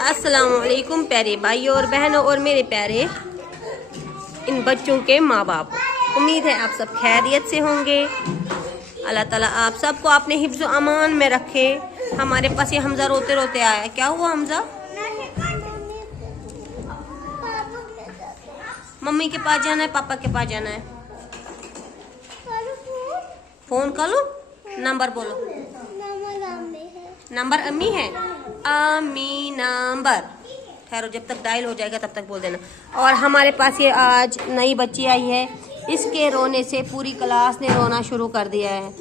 अस्सलामुअलैकुम प्यारे भाइयों और बहनों और मेरे प्यारे इन बच्चों के माँ बाप। उम्मीद है आप सब खैरियत से होंगे। अल्लाह ताला आप सबको अपने हिफ्ज़ अमान में रखे। हमारे पास ये हमजा रोते रोते आया। क्या हुआ हमजा? मम्मी के पास जाना है, पापा के पास जाना है। फोन कर लो, नंबर बोलो। नंबर अम्मी है, अम्मी नंबर। ठहरो, जब तक डायल हो जाएगा तब तक बोल देना। और हमारे पास ये आज नई बच्ची आई है। इसके रोने से पूरी क्लास ने रोना शुरू कर दिया है।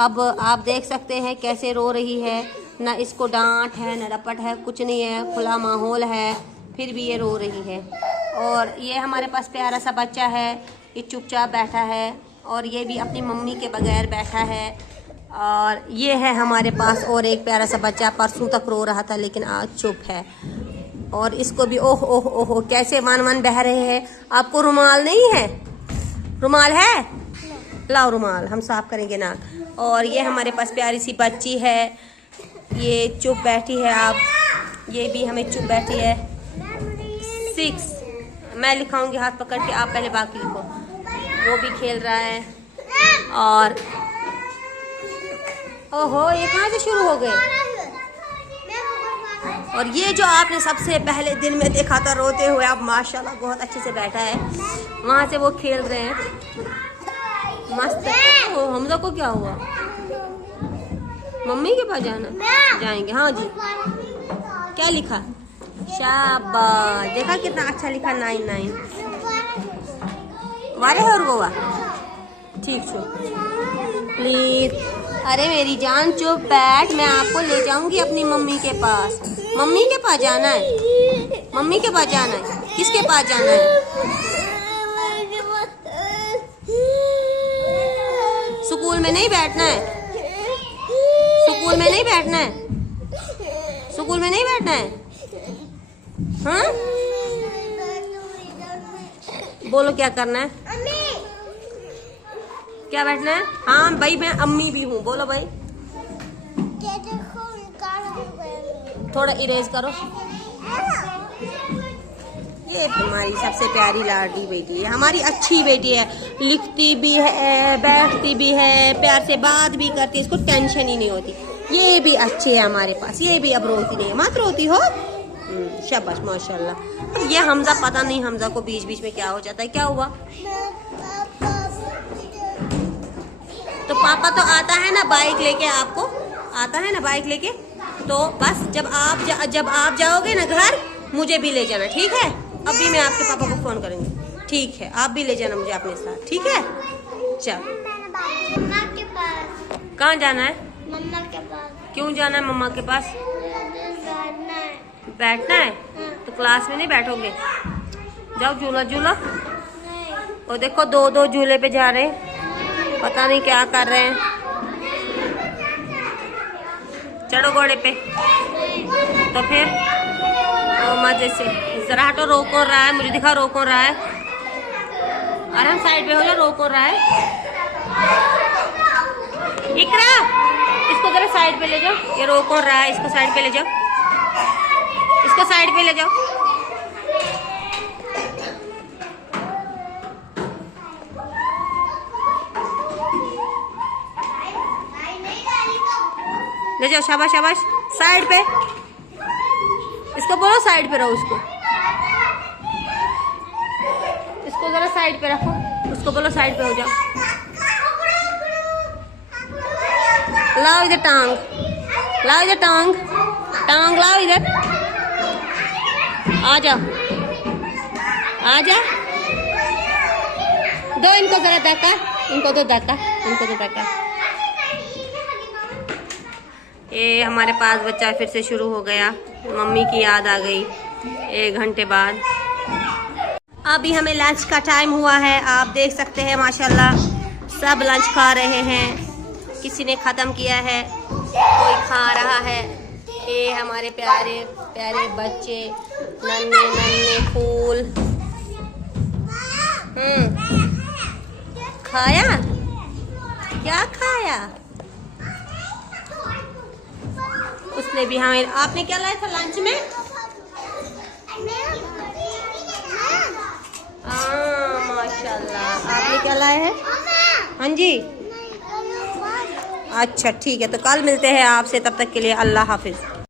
अब आप देख सकते हैं कैसे रो रही है। ना इसको डांट है ना रपट है, कुछ नहीं है, खुला माहौल है, फिर भी ये रो रही है। और ये हमारे पास प्यारा सा बच्चा है, ये चुपचाप बैठा है और ये भी अपनी मम्मी के बगैर बैठा है। और ये है हमारे पास और एक प्यारा सा बच्चा, परसों तक रो रहा था लेकिन आज चुप है। और इसको भी ओह ओह ओह कैसे वन वन बह रहे हैं। आपको रुमाल नहीं है? रुमाल है? लाओ रुमाल, हम साफ करेंगे ना। और ये हमारे पास प्यारी सी बच्ची है, ये चुप बैठी है। आप ये भी हमें चुप बैठी है। 6 मैं लिखाऊंगी हाथ पकड़ के, आप पहले बाकी लिखो। वो भी खेल रहा है। और ओहो, ये कहाँ से शुरू हो गए? और ये जो आपने सबसे पहले दिन में देखा था रोते हुए, अब माशाल्लाह बहुत अच्छे से बैठा है। वहाँ से वो खेल रहे हैं मस्त। ओ, हमजा को क्या हुआ? मम्मी के पास जाना? जाएंगे, हाँ जी। क्या लिखा? शाबाश, देखा कितना अच्छा लिखा, 99 वाले है। और गोवा ठीक छो प्लीज। अरे मेरी जान चुप बैठ, मैं आपको ले जाऊंगी अपनी मम्मी के पास। मम्मी के पास जाना है? मम्मी के पास जाना है? किसके पास जाना है? स्कूल में नहीं बैठना है? स्कूल में नहीं बैठना है? स्कूल में नहीं बैठना है? हाँ बोलो क्या करना है? क्या बैठना है? हाँ भाई, मैं अम्मी भी हूँ। बोलो भाई। थोड़ा इरेज करो। ये हमारी सबसे प्यारी लाडली बेटी है, हमारी अच्छी बेटी है। लिखती भी है, बैठती भी है, प्यार से बात भी करती है, इसको टेंशन ही नहीं होती। ये भी अच्छी है हमारे पास, ये भी अब रोती नहीं है। मत रोती हो, शाबाश माशाल्लाह। ये हमजा, पता नहीं हमजा को बीच बीच में क्या हो जाता है। क्या हुआ? तो पापा तो आता है ना बाइक लेके, आपको आता है ना बाइक लेके। तो बस जब आप जाओगे ना घर, मुझे भी ले जाना, ठीक है? अभी मैं आपके पापा को फोन करूंगी, ठीक है? आप भी ले जाना मुझे अपने साथ, ठीक है? चल, मम्मा के पास। कहाँ जाना है? मम्मा के पास। क्यों जाना है मम्मा के पास? बैठना है। बैठना है? तो क्लास में नहीं बैठोगे? जाओ झूला झूला। और देखो 2-2 झूले पे जा रहे हैं, पता नहीं क्या कर रहे हैं। चढ़ो घोड़े पे। तो फिर मजे से जरा हटो। रो कौन रहा है? मुझे दिखा, रो कौन रहा है? अरे हम साइड पे हो जाओ। रो कौन रहा है? इकरा, इसको जरा साइड पे ले जाओ। ये रो कौन रहा है? इसको साइड पे ले जाओ, इसको साइड पे ले जाओ। ले जाओ, शाबाश शाबाश। साइड पे, इसको बोलो साइड पे रहो। इसको जरा साइड पे रखो, उसको बोलो साइड पे हो जाओ। लाओ इधर टांग, लाओ इधर टांग, टांग लाओ इधर। आ जाओ, आ जा। दो इनको जरा धक्का, इनको दो धक्का, इनको दो धक्का। ये हमारे पास बच्चा फिर से शुरू हो गया। मम्मी की याद आ गई 1 घंटे बाद। अभी हमें लंच का टाइम हुआ है। आप देख सकते हैं माशाल्लाह सब लंच खा रहे हैं। किसी ने ख़त्म किया है, कोई खा रहा है। ये हमारे प्यारे प्यारे बच्चे, नन्हे नन्हे फूल। खाया? क्या खाया? उसने भी हमें। आपने क्या लाया था लंच में? माशाल्लाह। आपने क्या लाया है? हाँ जी। अच्छा ठीक है, तो कल मिलते हैं आपसे, तब तक के लिए अल्लाह हाफिज।